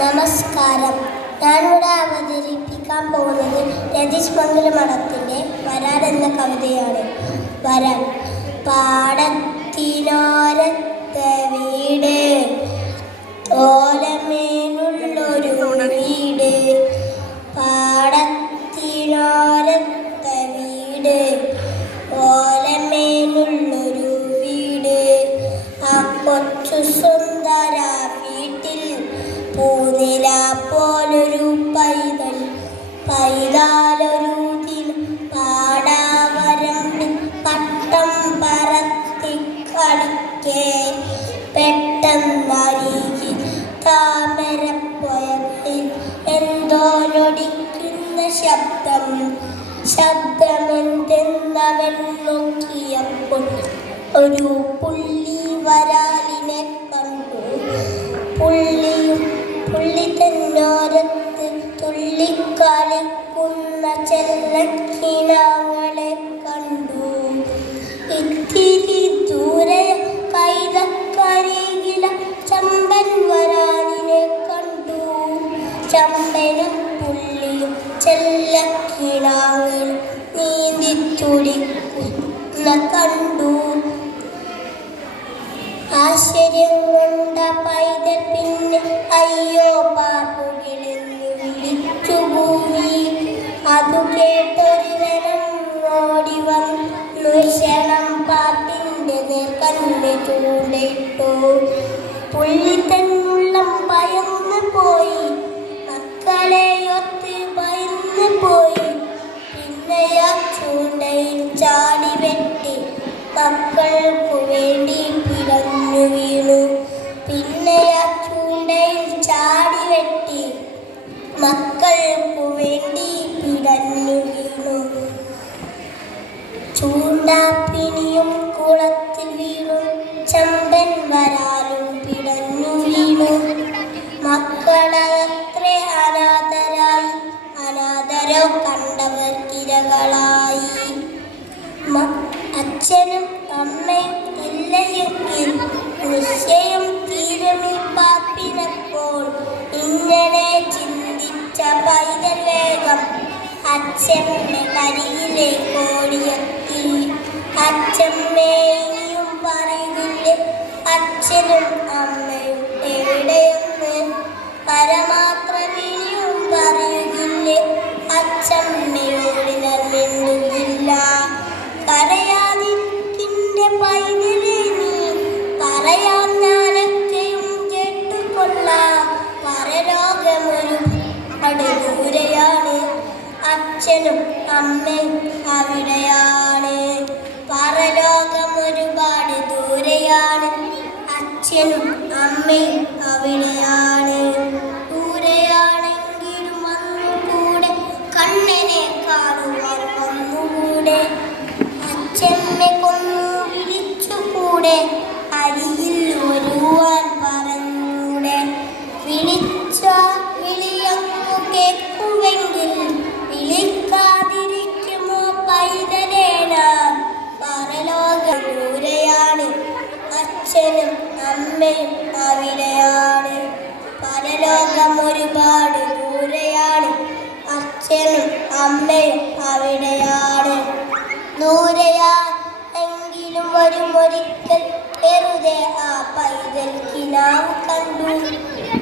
നമസ്കാരം. ഞാനിവിടെ അവതരിപ്പിക്കാൻ പോകുന്നത് രതീഷ് മംഗലം മഠത്തിൻ്റെ വരാൻ എന്ന കവിതയാണ്. വരാൻ. പാടത്തിനോരത്തെ വീട്, ഓലമേലുള്ളൊരു വീട്. പാടത്തിനോരത്തെ വീട്, ഓലമേലുള്ളൊരു വീട്. ആ കൊച്ചു സുന്ദര വീട്ടിൽ പൂനില പോലൊരു പൈതൽ, പൈതാലൊരു ദിനം പാടാവരമ്പിൽ പട്ടം പറത്തി കളിക്കേ. പെട്ടെന്നരികിൽ താമരപ്പൊയ്കയിൽ എന്തോ ഞൊടിക്കുന്ന ശബ്ദമെന്തെന്നവൻ നോക്കിയപ്പോൾ ഒരു പുള്ളി വരാലിനെ കണ്ടു. പുള്ളി തന്നോരത്ത് തുള്ളിക്കളിക്കുന്ന ചെല്ലക്കിനാങ്ങളെ കണ്ടു. ഇത്തിരി ദൂരെ കൈതക്കരികില ചമ്പൻ വരാലിനെ കണ്ടു. ചമ്പനും പുള്ളിയും ചെല്ലക്കിനാങ്ങളും നീന്തിത്തുടിക്കുന്ന കണ്ടു. ആശ്ചര്യം കൊണ്ട പൈതൽ പിന്നെ അയ്യോ പാപ്പുകിളെന്നു വിളിച്ചുകൂവി. അതു കേട്ടൊരുവനം ഓടി വന്നു ക്ഷണം പാപ്പിന്റെ നേർക്കണ്ണ് ചൂണ്ടിട്ടു. പുള്ളി തന്നുള്ളം ഭയന്ന് പോയി, മക്കളെയൊത്ത് ഭയന്ന് പോയി. പിന്നെയാ ചൂണ്ടയിൽ ചാടി വെട്ടി മക്കൾക്കു വേണ്ടി പിടഞ്ഞു വീണു. പിന്നെയാ ചൂണ്ടയിൽ ചാടി വെട്ടി മക്കൾക്കു വേണ്ടി പിടഞ്ഞു വീണു. ചൂണ്ടാപ്പിനിയും കുളത്തിൽ വീണു, ചമ്പൻ വരാലും പിടഞ്ഞു വീണു. മക്കളത്രേ അനാഥരായി, അനാഥരോ കണ്ടവർ ഇരകളായി. അച്ഛനും അമ്മയും ഇല്ലയെങ്കിൽ നിശ്ചയം തീരുമീ പാപ്പിനപ്പോൾ. ഇങ്ങനെ ചിന്തിച്ച പൈതൽ വേഗം അച്ഛമ്മ കരികിലേക്ക് ഓടിയെത്തി. അച്ഛമ്മേ ഇനിയും പറയുന്നില്ലേ, അച്ഛനും അമ്മയും എവിടെയെന്ന് പരമാത്രം ഇനിയും പറയുന്നില്ലേ. അച്ഛമ്മയോട് ഞാൻ മിണ്ടുന്നില്ല. കരയാതിരിക്കിന്റെ പൈതലേ നീ, പറയാൻ ഞാനൊക്കെയും കേട്ടുകൊള്ളാം. പരലോകമൊരു ദൂരെയാണ്, അച്ഛനും അമ്മയും അവിടെയാണ്. പരലോകം ഒരുപാട് ദൂരെയാണ്, അച്ഛനും അമ്മയും അവിടെയാണ്. ദൂരെയാണെങ്കിലും വന്നുകൂടെ, കണ്ണനെ കാണുവാൻ വന്നുകൂടെ. അച്ഛമ്മെ കൊന്നു വിളിച്ചുകൂടെ, അരിയിൽ വരുവാൻ പറഞ്ഞൂടെ. വിളിച്ച വിളിയങ്ങു കേൾക്കുമെങ്കിൽ വിളിക്കാതിരിക്കുമോ പൈതലേന. പരലോകം ദൂരെയാണ്, അച്ഛനും അമ്മയും അവിടെയാണ്. പരലോകം ഒരുപാട് ദൂരെയാണ്, അച്ഛനും അമ്മയും അവിടെയാണ്. ദൂരെയാണെങ്കിലും വരുമൊരിക്കൽ വെറുതെ ആ പൈതൽ കിനാവ് കണ്ടു.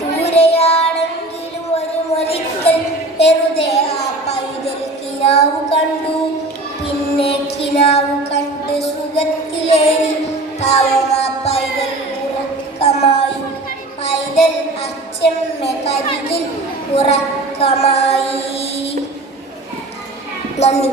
ദൂരെയാണെങ്കിലും വരുമൊരിക്കൽ വെറുതെ ആ പൈതൽ കിനാവ് കണ്ടു. പിന്നെ കിനാവ് കണ്ട് സുഖത്തിലേറി പാവം ആ പൈതൽ ഉറക്കമായി. പൈതൽ അച്ഛമ്മ കരികിൽ ഉറക്കമായി. നന്ദി.